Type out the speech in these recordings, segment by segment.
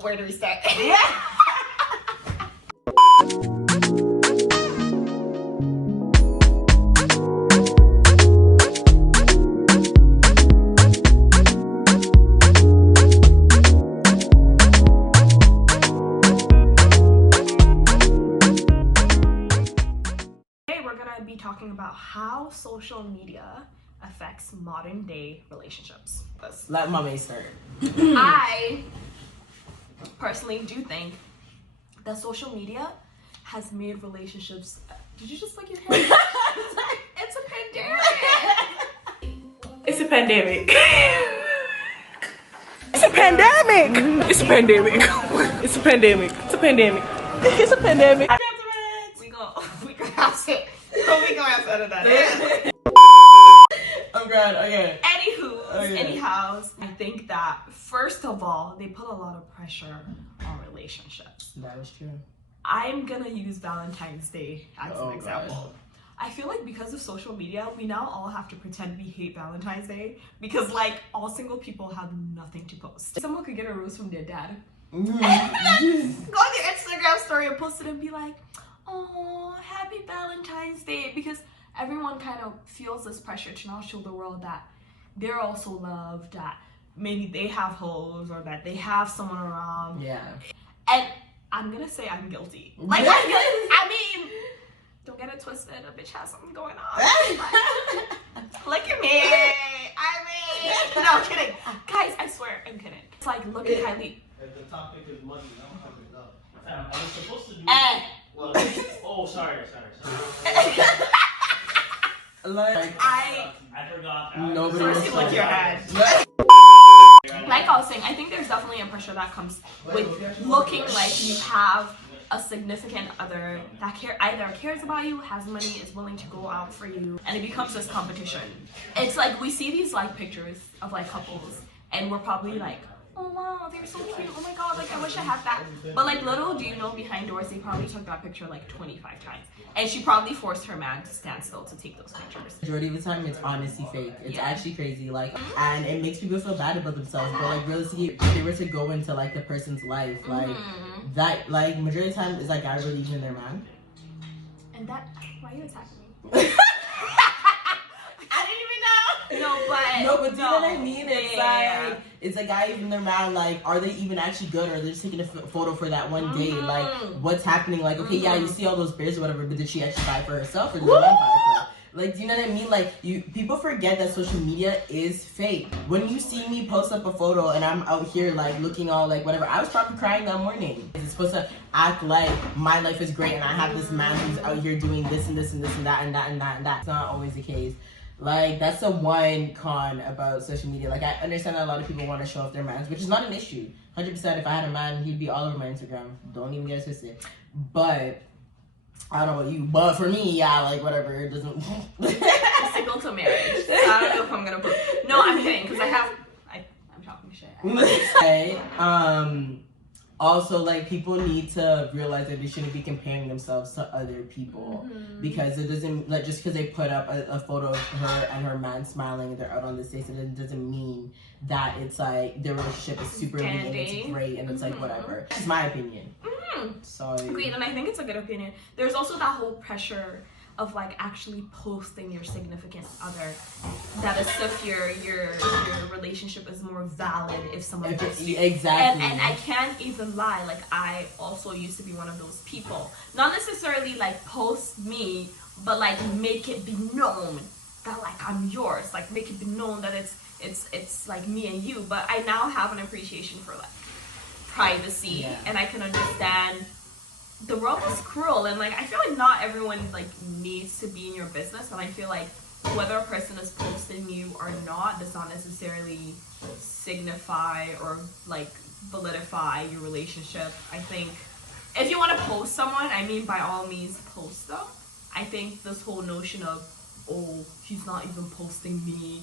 Where do we start? Be talking about how social media affects modern day relationships. Let mommy start. I personally do think that social media has made relationships. Did you just like your hair? It's a pandemic. It's a pandemic. It's a pandemic. It's a pandemic. It's a pandemic. It's a pandemic. It's a pandemic. We gonna have to. We gonna have to edit that. I'm glad. Okay. Anyhows, I think that first of all, they put a lot of pressure on relationships. That was true. I'm gonna use Valentine's Day as an example. God. I feel like because of social media, we now all have to pretend we hate Valentine's Day because like all single people have nothing to post. Someone could get a rose from their dad. Go on their Instagram story and post it and be like, oh, happy Valentine's Day, because everyone kind of feels this pressure to now show the world that they're also loved, that maybe they have hoes or that they have someone around. Yeah. And I'm gonna say I'm guilty. Like, I mean, don't get it twisted, a bitch has something going on. Look at me. I mean, no, I'm kidding. Guys, I swear, I'm kidding. It's like, look at Kylie. The topic is money, I'm fucking up. I was supposed to do... Well, oh, sorry. Like, I forgot. Nobody first was you lick your head. Like I was saying, I think there's definitely a pressure that comes with looking like you have a significant other that either cares about you, has money, is willing to go out for you, and it becomes this competition. It's like we see these like pictures of like couples, and we're probably like, oh wow, they're so cute, oh my god, like I wish I had that. But like little do you know, behind doors, they probably took that picture like 25 times. And she probably forced her man to stand still to take those pictures. Majority of the time, it's honestly fake. It's actually crazy, like, and it makes people feel bad about themselves. But like, realistically, if they were to go into like the person's life, like that, like majority of the time, is that guy really even their man? And that, why are you attacking me? No, but do you know what I mean? It's like, it's a guy even their man, like, are they even actually good, or are they just taking a photo for that one day? Like, what's happening? Like, okay, yeah, you see all those bears or whatever, but did she actually buy for herself, or did the man buy for her? Like, do you know what I mean? Like, people forget that social media is fake. When you see me post up a photo and I'm out here, like, looking all, like, whatever, I was probably crying that morning. It's supposed to act like my life is great and I have this man who's out here doing this and this and this and that and that and that and that. It's not always the case. Like, that's the one con about social media. Like, I understand that a lot of people want to show off their mans, which is not an issue. 100%, if I had a man, he'd be all over my Instagram. Don't even get it twisted. But, I don't know about you, but for me, yeah, like, whatever, it doesn't... Single to marriage. So I don't know if I'm gonna put... No, I'm kidding, because I'm talking shit. Okay, also, like, people need to realize that they shouldn't be comparing themselves to other people because it doesn't, like, just because they put up a photo of her and her man smiling and they're out on this date, it doesn't mean that it's like their relationship is super neat and it's great and it's like whatever. It's my opinion. So agreed, and I think it's a good opinion. There's also that whole pressure of like actually posting your significant other, that as if your relationship is more valid if someone posts you. Exactly. And I can't even lie, like I also used to be one of those people. Not necessarily like post me, but like make it be known that like I'm yours. Like make it be known that it's like me and you. But I now have an appreciation for like privacy, and I can understand the world is cruel, and like I feel like not everyone like needs to be in your business, and I feel like whether a person is posting you or not does not necessarily signify or like validify your relationship. I think if you want to post someone, I mean by all means post them. I think this whole notion of, oh, he's not even posting me,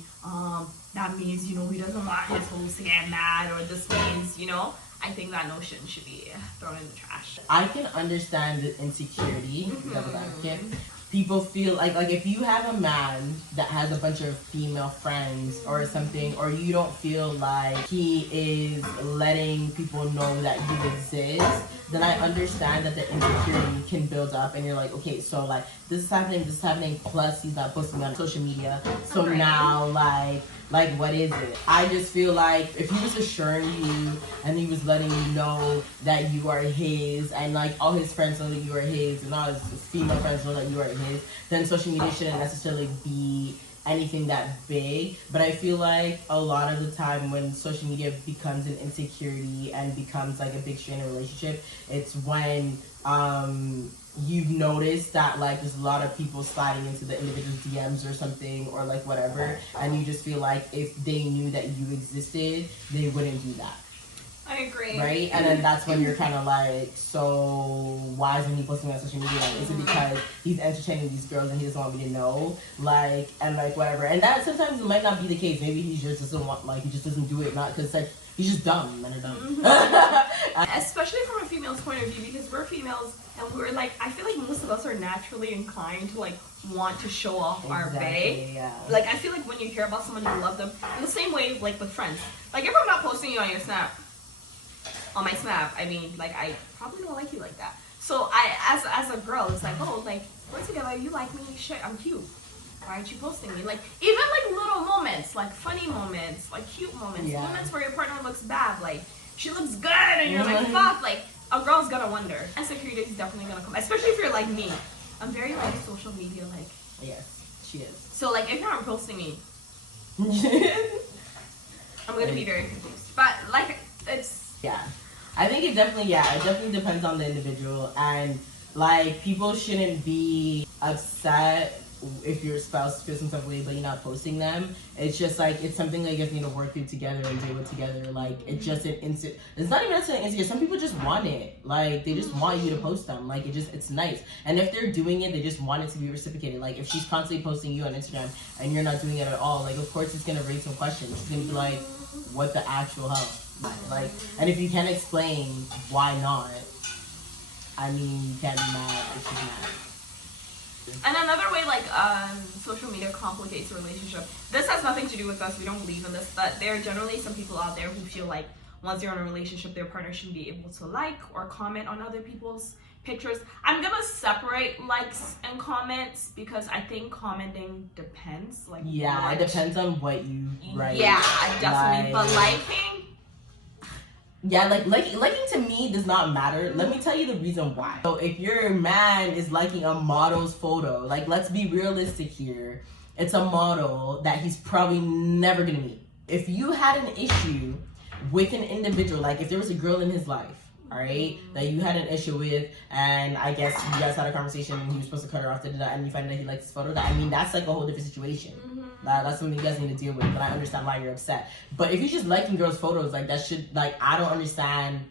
that means, you know, he doesn't want his host to get mad, or this means, you know, I think that notion should be thrown in the trash. I can understand the insecurity, devil's advocate, people feel like if you have a man that has a bunch of female friends or something, or you don't feel like he is letting people know that you exist, then I understand that the insecurity can build up, and you're like, okay, so like this is happening, plus he's not posting on social media, so now like what is it? I just feel like if he was assuring you and he was letting you know that you are his, and like all his friends know that you are his, and all his female friends know that you are his, then social media shouldn't necessarily be anything that big. But I feel like a lot of the time when social media becomes an insecurity and becomes like a big strain in a relationship, it's when you've noticed that like there's a lot of people sliding into the individual's DMs or something, or like whatever, and you just feel like if they knew that you existed, they wouldn't do that. I agree. Right? And then that's when you're kind of like, so why isn't he posting on social media? Like, is it because he's entertaining these girls and he doesn't want me to know? Like, and like whatever. And that sometimes it might not be the case. Maybe he just doesn't want, like, he just doesn't do it, not because like he's just dumb. Men are dumb. Especially from a female's point of view, because we're females and we're like, I feel like most of us are naturally inclined to like want to show off our bae. Yeah. Like, I feel like when you hear about someone, you love them. In the same way, like with friends. Like, if I'm not posting you on your snap, on my snap, I mean, like, I probably don't like you like that. So as a girl, it's like, oh, like, we're together, you like me, shit, I'm cute. Why aren't you posting me? Like, even like little moments, like funny moments, like cute moments, moments where your partner looks bad, like she looks good, and you're like, fuck, like a girl's gonna wonder. Insecurity is definitely gonna come, especially if you're like me. I'm very like social media, like. Yes, she is. So like, if you're not posting me, I'm gonna be very confused. But like, it's. Yeah. I think it definitely depends on the individual, and like people shouldn't be upset if your spouse feels some type of way but you're not posting them. It's just like, it's something that you guys need to work through together and deal with together. Like, it's just an instant, it's not even necessarily insecure. Some people just want it, like they just want you to post them, like it's nice. And if they're doing it, they just want it to be reciprocated. Like if she's constantly posting you on Instagram and you're not doing it at all, like of course it's gonna raise some questions. She's gonna be like, what the actual hell? Like, and if you can't explain why not, I mean, you can't be mad if she's mad. And another way, like, social media complicates a relationship. This has nothing to do with us. We don't believe in this, but there are generally some people out there who feel like once they're in a relationship, their partner shouldn't be able to like or comment on other people's pictures. I'm gonna separate likes and comments because I think commenting depends. Like, yeah, it depends on what you write. Yeah, definitely. But liking. Yeah, like liking to me does not matter. Let me tell you the reason why. So if your man is liking a model's photo, like let's be realistic here, it's a model that he's probably never gonna meet. If you had an issue with an individual, like if there was a girl in his life, all right, that you had an issue with, and I guess you guys had a conversation and he was supposed to cut her off, and you find out he likes his photo, that, I mean, that's like a whole different situation. That's something you guys need to deal with, but I understand why you're upset. But if you're just liking girls' photos, like that should, like, I don't understand,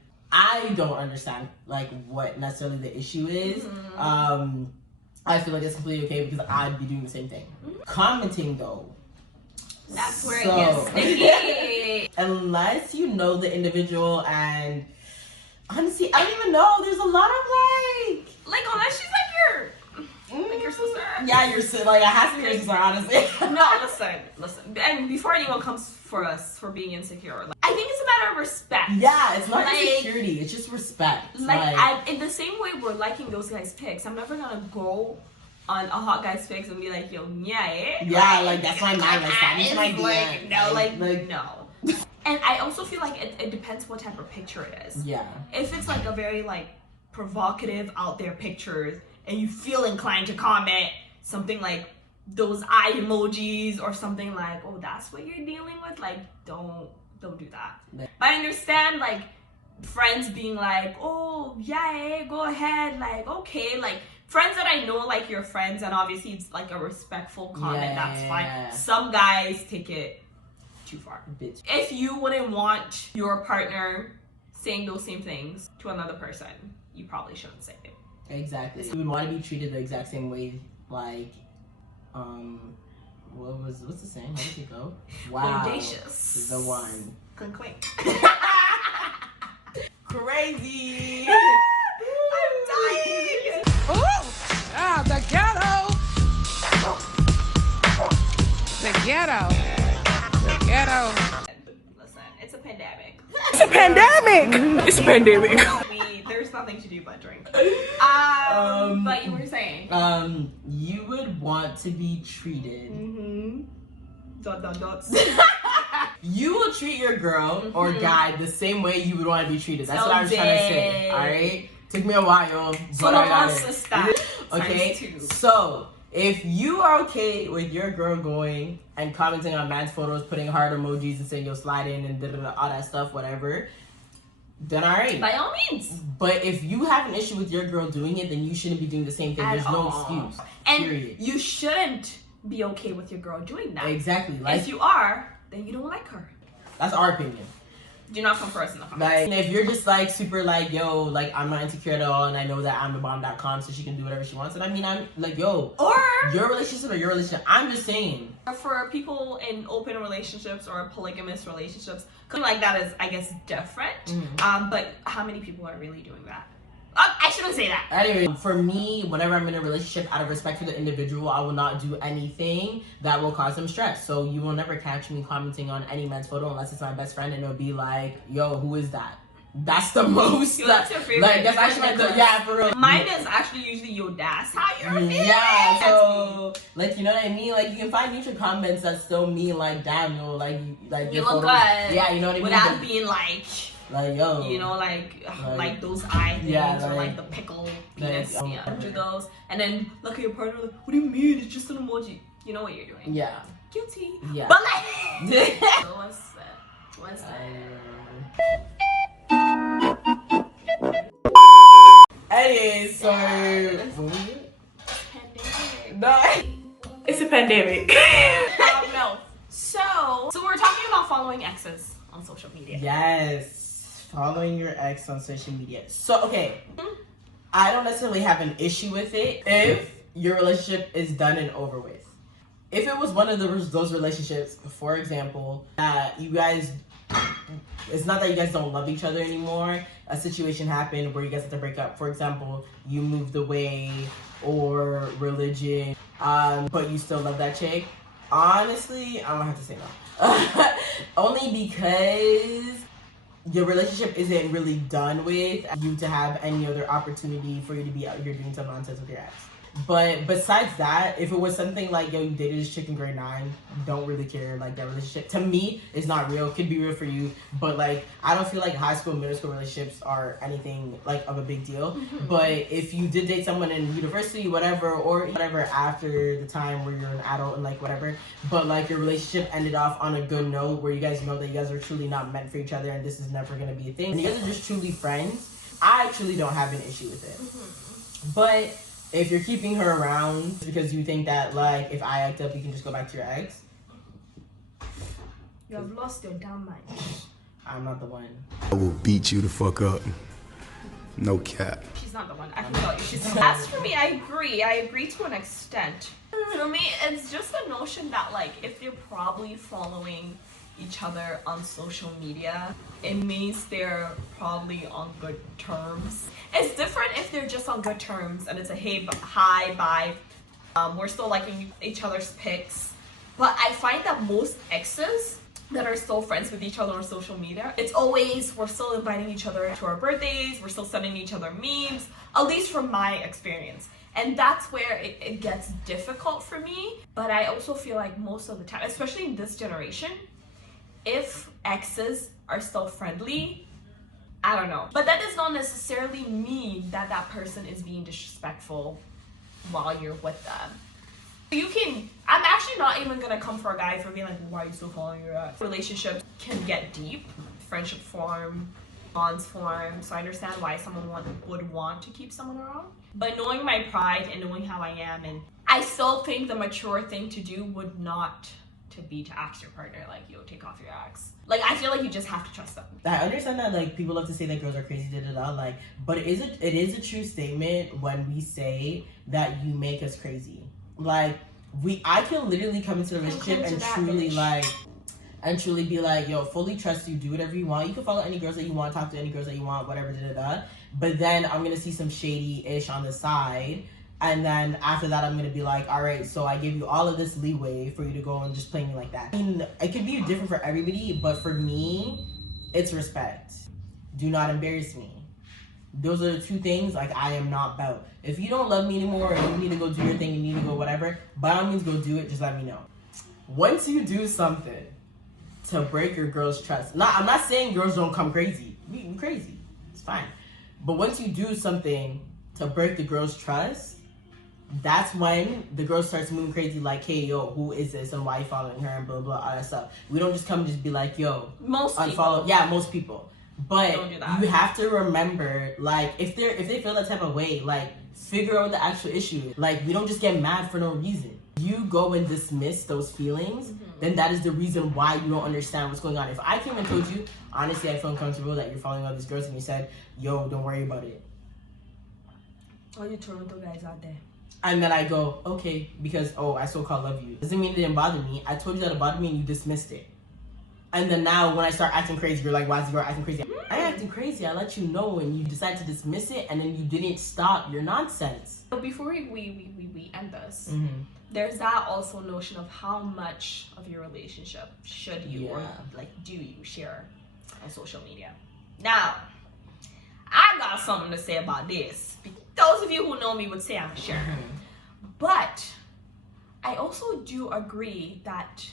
like, what necessarily the issue is. I feel like it's completely okay because I'd be doing the same thing. Commenting, though. That's where it gets sticky. Unless you know the individual, and honestly, I don't even know. There's a lot of like unless she's like your sister. Yeah, your sister. Like, it has to be your sister, honestly. No, listen. And before anyone comes for us for being insecure, like, I think it's a matter of respect. Yeah, it's not insecurity. It's just respect. Like, in the same way we're liking those guys' pics, I'm never gonna go on a hot guy's pics and be like, yo, yeah, like that's my mind. Like, that's my like, no, no. And I also feel like it depends what type of picture it is. Yeah. If it's like a very like provocative, out there pictures, and you feel inclined to comment something like those eye emojis or something like, oh, that's what you're dealing with, like, don't do that. But I understand like friends being like, oh yeah, go ahead, like, okay, like friends that I know, like your friends, and obviously it's like a respectful comment, that's fine. Some guys take it too far. Bitch. If you wouldn't want your partner saying those same things to another person, you probably shouldn't say it. Exactly. You would want to be treated the exact same way, like, what's the saying? How does it go? Wow. Audacious. The one. Clink clink. Crazy. I'm dying. Ooh, the ghetto. ghetto. The ghetto. Listen, it's a pandemic. It's a pandemic. It's a pandemic. There's nothing to do but drink. But you were saying. You would want to be treated. Dots. You will treat your girl or guy the same way you would want to be treated. That's what I was trying to say. Alright? Took me a while, but I got it. Okay? So, if you are okay with your girl going and commenting on man's photos, putting heart emojis and saying you'll slide in and all that stuff, whatever, then alright. By all means. But if you have an issue with your girl doing it, then you shouldn't be doing the same thing. There's no excuse. And period. You shouldn't be okay with your girl doing that. Exactly. If you are, then you don't like her. That's our opinion. Do not come for us in the comments. Like, if you're just like super like, yo, like I'm not insecure at all and I know that I'm the bomb.com so she can do whatever she wants. And I mean, I'm like, yo, or your relationship or your relationship. I'm just saying. For people in open relationships or polygamous relationships, something like that is, I guess, different. But how many people are really doing that? I shouldn't say that. Anyway, for me, whenever I'm in a relationship, out of respect for the individual, I will not do anything that will cause them stress. So you will never catch me commenting on any man's photo unless it's my best friend and it'll be like, yo, who is that? That's the most. Yo, that's your favorite. Like, that's actually yeah, for real. Mine is actually usually yo, that's how you're feeling. Yeah, so like, you know what I mean? Like, you can find neutral comments that still mean like, damn, yo, like you your look photos. good. Yeah, you know what I mean? Without being like yo, you know, like those eye things, yeah, or like the pickle penis. Like, yeah, do those, and then look at your partner. Like, what do you mean? It's just an emoji. You know what you're doing. Yeah. Guilty. Yeah. But like, so what's that? Anyways, so it's a pandemic. No. So we're talking about following exes on social media. Yes, following your ex on social media. So, okay, I don't necessarily have an issue with it if your relationship is done and over with. If it was one of those relationships, for example, that you guys, it's not that you guys don't love each other anymore, a situation happened where you guys have to break up. For example, you moved away or religion, but you still love that chick. Honestly, I don't have to say no. Only because your relationship isn't really done with you to have any other opportunity for you to be out here doing some nonsense with your ex. But besides that, if it was something like, yo, you dated this chick in grade 9, don't really care, like, that relationship, to me, is not real. Could be real for you, but, like, I don't feel like high school, middle school relationships are anything, like, of a big deal. But if you did date someone in university, whatever, or whatever after the time where you're an adult and, like, whatever, but, like, your relationship ended off on a good note where you guys know that you guys are truly not meant for each other and this is never going to be a thing, and you guys are just truly friends, I truly don't have an issue with it. But if you're keeping her around because you think that, like, if I act up, you can just go back to your ex, you have lost your damn mind. I'm not the one. I will beat you the fuck up. No cap. She's not the one. I can tell you she's not. As for me, I agree to an extent. For me, it's just the notion that, like, if they're probably following each other on social media, it means they're probably on good terms. It's different if they're just on good terms and it's a hey, hi, bye. We're still liking each other's pics. But I find that most exes that are still friends with each other on social media, it's always, we're still inviting each other to our birthdays, we're still sending each other memes, at least from my experience. And that's where it gets difficult for me. But I also feel like most of the time, especially in this generation, if exes are still friendly, I don't know. But that does not necessarily mean that that person is being disrespectful while you're with them. You can, I'm actually not even gonna come for a guy for being like, why are you still following your ex? Relationships can get deep, friendship form, bonds form, so I understand why someone would want to keep someone around. But knowing my pride and knowing how I am, and I still think the mature thing to do would not to be to ask your partner, like, yo, take off your ex. Like, I feel like you just have to trust them. I understand that, like, people love to say that girls are crazy, like, but it is a true statement when we say that you make us crazy. Like, I can literally come into the relationship and truly, like, and truly be like, yo, fully trust you, do whatever you want. You can follow any girls that you want, talk to any girls that you want, whatever, But then I'm gonna see some shady-ish on the side, And then after that, I'm gonna be like, all right, so I give you all of this leeway for you to go and just play me like that. I mean, it could be different for everybody, but for me, it's respect. Do not embarrass me. Those are the two things like I am not about. If you don't love me anymore and you need to go do your thing, you need to go whatever, by all means go do it, just let me know. Once you do something to break your girl's trust, I'm not saying girls don't come crazy. Be crazy. It's fine. But once you do something to break the girl's trust, that's when the girl starts moving crazy like, hey, yo, who is this and why are you following her and blah, blah, all that stuff. We don't just come and just be like, yo, unfollow. People. Yeah, most people. But you have to remember, like, if they feel that type of way, like, figure out what the actual issue is. Like, we don't just get mad for no reason. You go and dismiss those feelings, then that is the reason why you don't understand what's going on. If I came and told you, honestly, I feel uncomfortable that you're following all these girls, and you said, yo, don't worry about it. All you Toronto guys out there. And then I go, okay, because, I so-called love you. Doesn't mean it didn't bother me. I told you that it bothered me and you dismissed it. And then now when I start acting crazy, you're like, why is the girl acting crazy? I ain't acting crazy. I let you know and you decide to dismiss it and then you didn't stop your nonsense. So before we end this, there's that also notion of how much of your relationship should you or like do you share on social media. Now, I got something to say about this. Those of you who know me would say I'm a sharer. But I also do agree that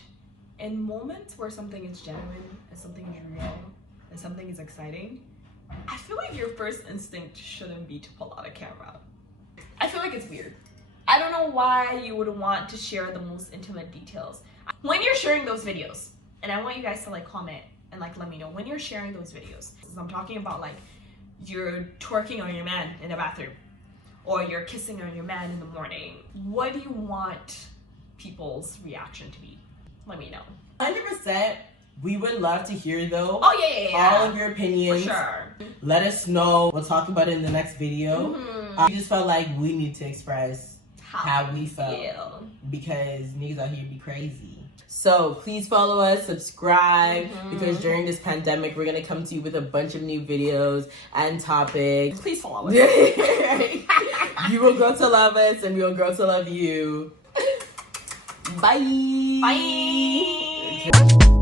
in moments where something is genuine and something is real and something is exciting, I feel like your first instinct shouldn't be to pull out a camera. I feel like it's weird. I don't know why you would want to share the most intimate details. When you're sharing those videos, and I want you guys to like comment and like let me know when you're sharing those videos. I'm talking about like you're twerking on your man in the bathroom or you're kissing on your man in the morning. What do you want people's reaction to be? Let me know. 100%. We would love to hear though. Oh yeah. All of your opinions. For sure. Let us know. We'll talk about it in the next video. We just felt like we need to express how we felt because niggas out here be crazy. So please follow us, subscribe, because during this pandemic, we're gonna come to you with a bunch of new videos and topics. Please follow us. You will grow to love us and we will grow to love you. Bye. Bye.